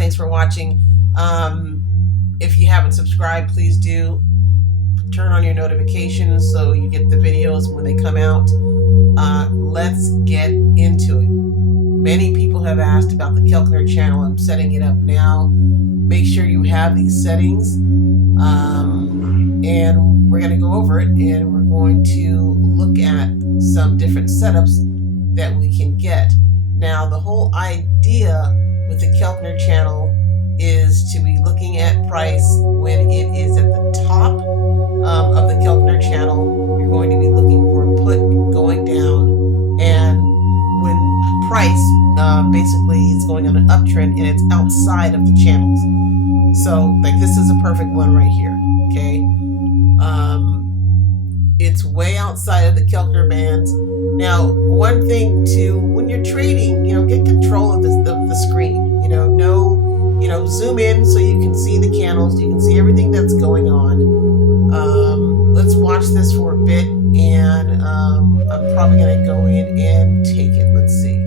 Thanks for watching. If you haven't subscribed, please do. Turn on your notifications so you get the videos when they come out. Let's get into it. Many people have asked about the Keltner channel. I'm setting it up now. Make sure you have these settings. And we're going to go over it, and we're going to look at some different setups that we can get. Now, the whole idea with the Keltner channel is to be looking at price when it is at the top of the Keltner channel. You're going to be looking for a put going down, and when price basically is going on an uptrend and it's outside of the channels. So, like, this is a perfect one right here, okay? It's way outside of the Keltner bands. Now, one thing too, when you're trading, get control of the screen. Zoom in so you can see the candles, you can see everything that's going on. Let's watch this for a bit, and I'm probably going to go in and take it. Let's see.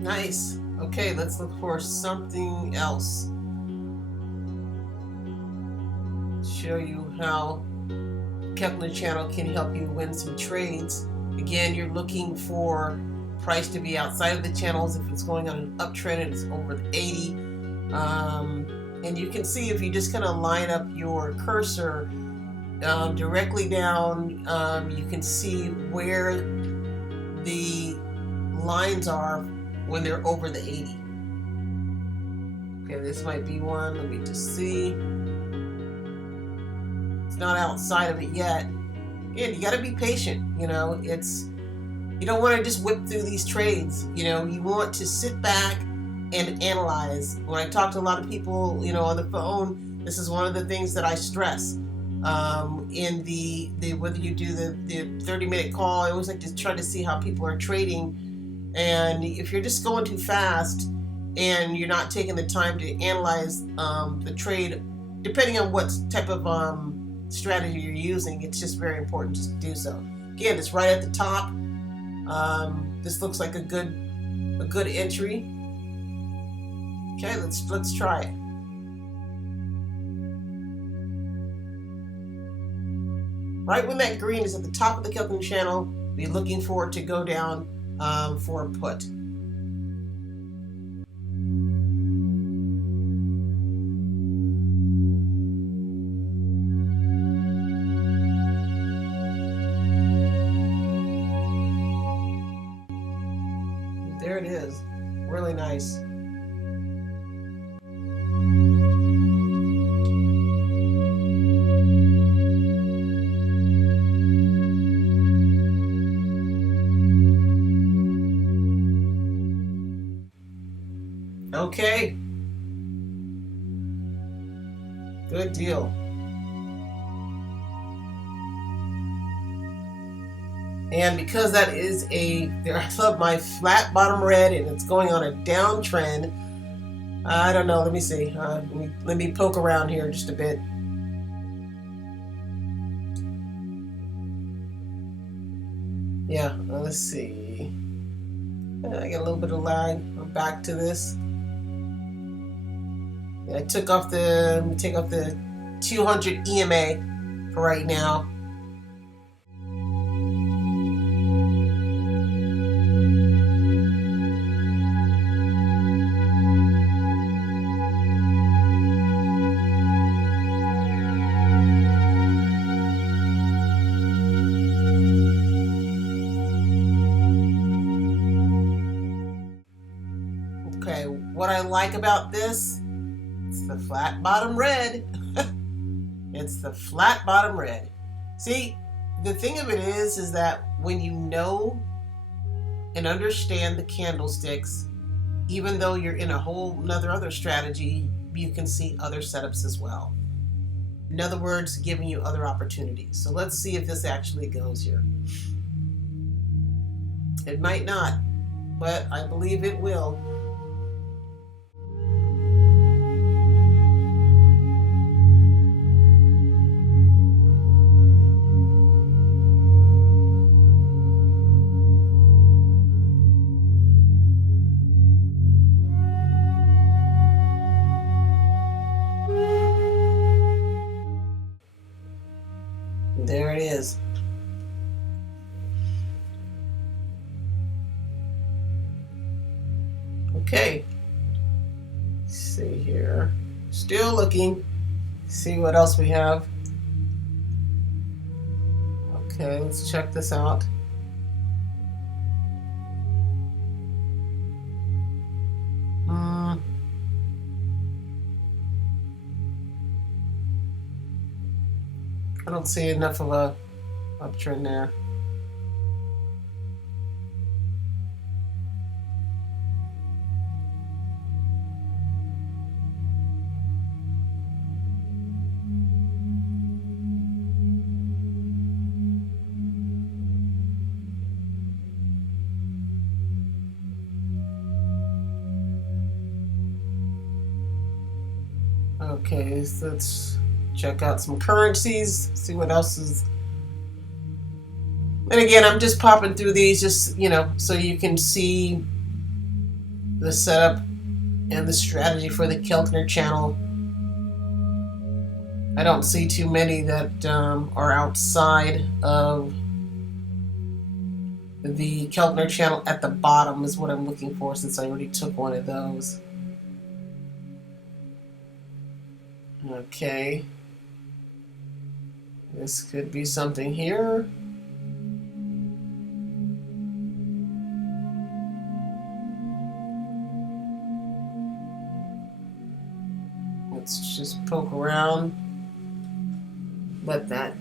Nice. Okay, let's look for something else. Show you how Keltner channel can help you win some trades. Again, you're looking for price to be outside of the channels. If it's going on an uptrend and it's over the 80. And you can see if you just kind of line up your cursor directly down, you can see where the lines are when they're over the 80. Okay, this might be one. Let me just see. It's not outside of it yet. Again, you got to be patient. You don't want to just whip through these trades. You want to sit back and analyze. When I talk to a lot of people, on the phone, this is one of the things that I stress. In the whether you do the 30-minute call, I always like to try to see how people are trading. And if you're just going too fast and you're not taking the time to analyze the trade, depending on what type of strategy you're using, it's just very important just to do so. Again, it's right at the top. This looks like a good entry. Okay, let's try it. Right when that green is at the top of the Keltner channel, be looking for it to go down for a put. There it is. Really nice. Okay. Good deal. And because that is I love my flat bottom red and it's going on a downtrend. I don't know. Let me see. Let me poke around here just a bit. Yeah, let's see. I get a little bit of lag. I'm back to this. I took off let me take off the 200 EMA for right now. Okay, what I like about this, it's the flat bottom red. It's the flat bottom red. See, the thing of it is that when you know and understand the candlesticks, even though you're in a whole other strategy, you can see other setups as well. In other words, giving you other opportunities. So let's see if this actually goes here. It might not, but I believe it will. There it is. Okay. Let's see here. Still looking. See what else we have. Okay, let's check this out. I don't see enough of a uptrend there. Okay, so let's check out some currencies, see what else is. And again, I'm just popping through these just, so you can see the setup and the strategy for the Keltner channel. I don't see too many that are outside of the Keltner channel at the bottom is what I'm looking for, since I already took one of those. Okay. This could be something here. Let's just poke around. Let that.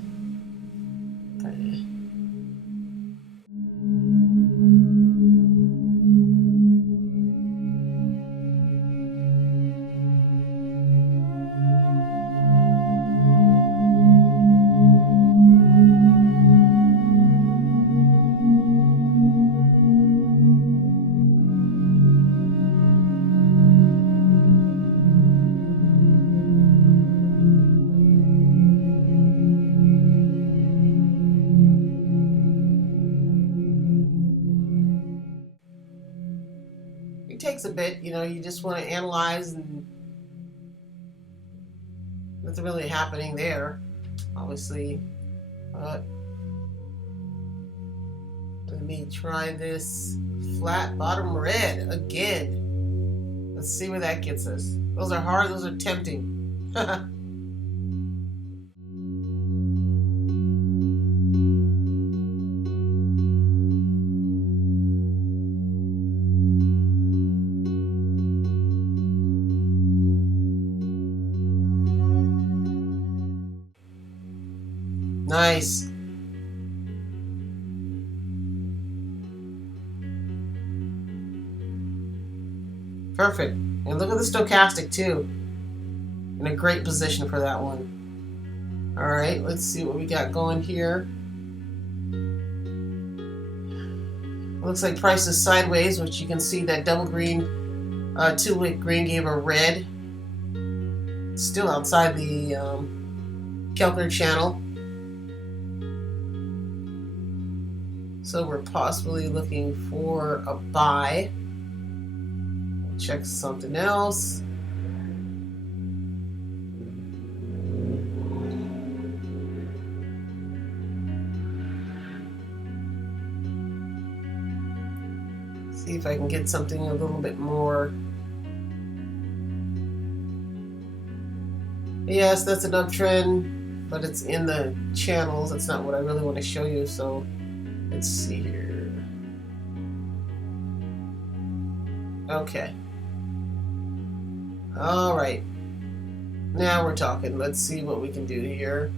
It takes a bit, you just want to analyze, and nothing really happening there, obviously. But let me try this flat bottom red again. Let's see where that gets us. Those are hard, those are tempting. Nice. Perfect. And look at the stochastic too. In a great position for that one. All right, let's see what we got going here. Looks like price is sideways, which you can see that double green, 2-wick green gave a red. Still outside the Keltner channel. So we're possibly looking for a buy. Check something else. See if I can get something a little bit more. Yes, that's an uptrend, but it's in the channels. That's not what I really want to show you. So let's see here. Okay. All right. Now we're talking. Let's see what we can do here.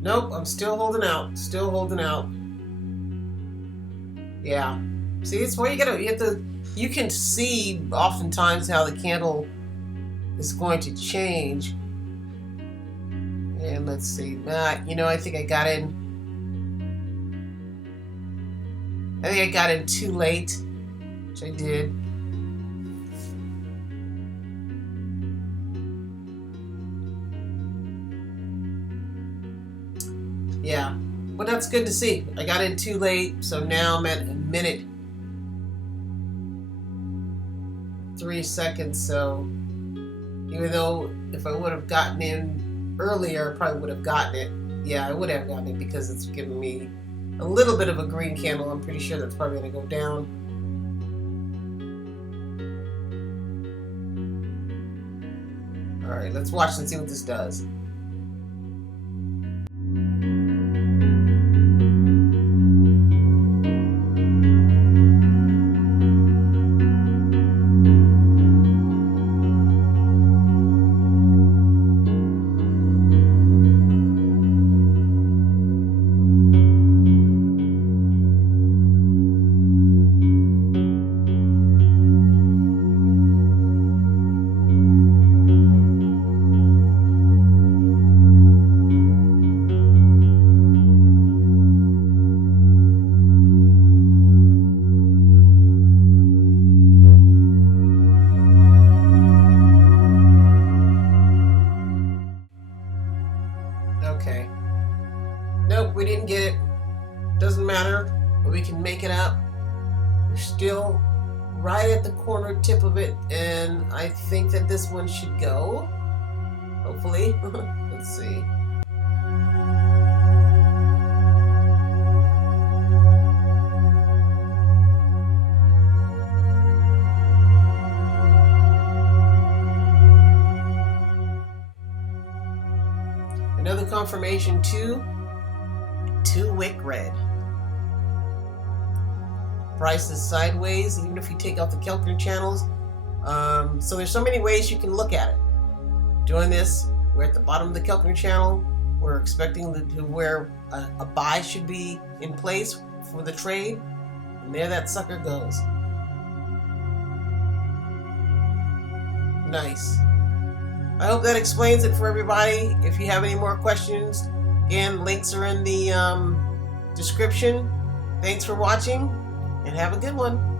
Nope, I'm still holding out. Still holding out. Yeah. See, it's where you can see oftentimes how the candle is going to change. And let's see. I think I got in. I think I got in too late, which I did. Yeah, but that's good to see. I got in too late, so now I'm at a minute 3 seconds. So even though if I would have gotten in earlier, I probably would have gotten it. Yeah, I would have gotten it because it's giving me a little bit of a green candle. I'm pretty sure that's probably going to go down. All right, let's watch and see what this does. Okay. Nope, we didn't get it. Doesn't matter. We can make it up. We're still right at the corner tip of it, and I think that this one should go. Hopefully. Let's see. Another confirmation too. 2-wick red. Price is sideways, even if you take out the Keltner channels. So there's so many ways you can look at it. Doing this, we're at the bottom of the Keltner channel. We're expecting to where a buy should be in place for the trade. And there that sucker goes. Nice. I hope that explains it for everybody. If you have any more questions, Again, links are in the description. Thanks for watching, and have a good one.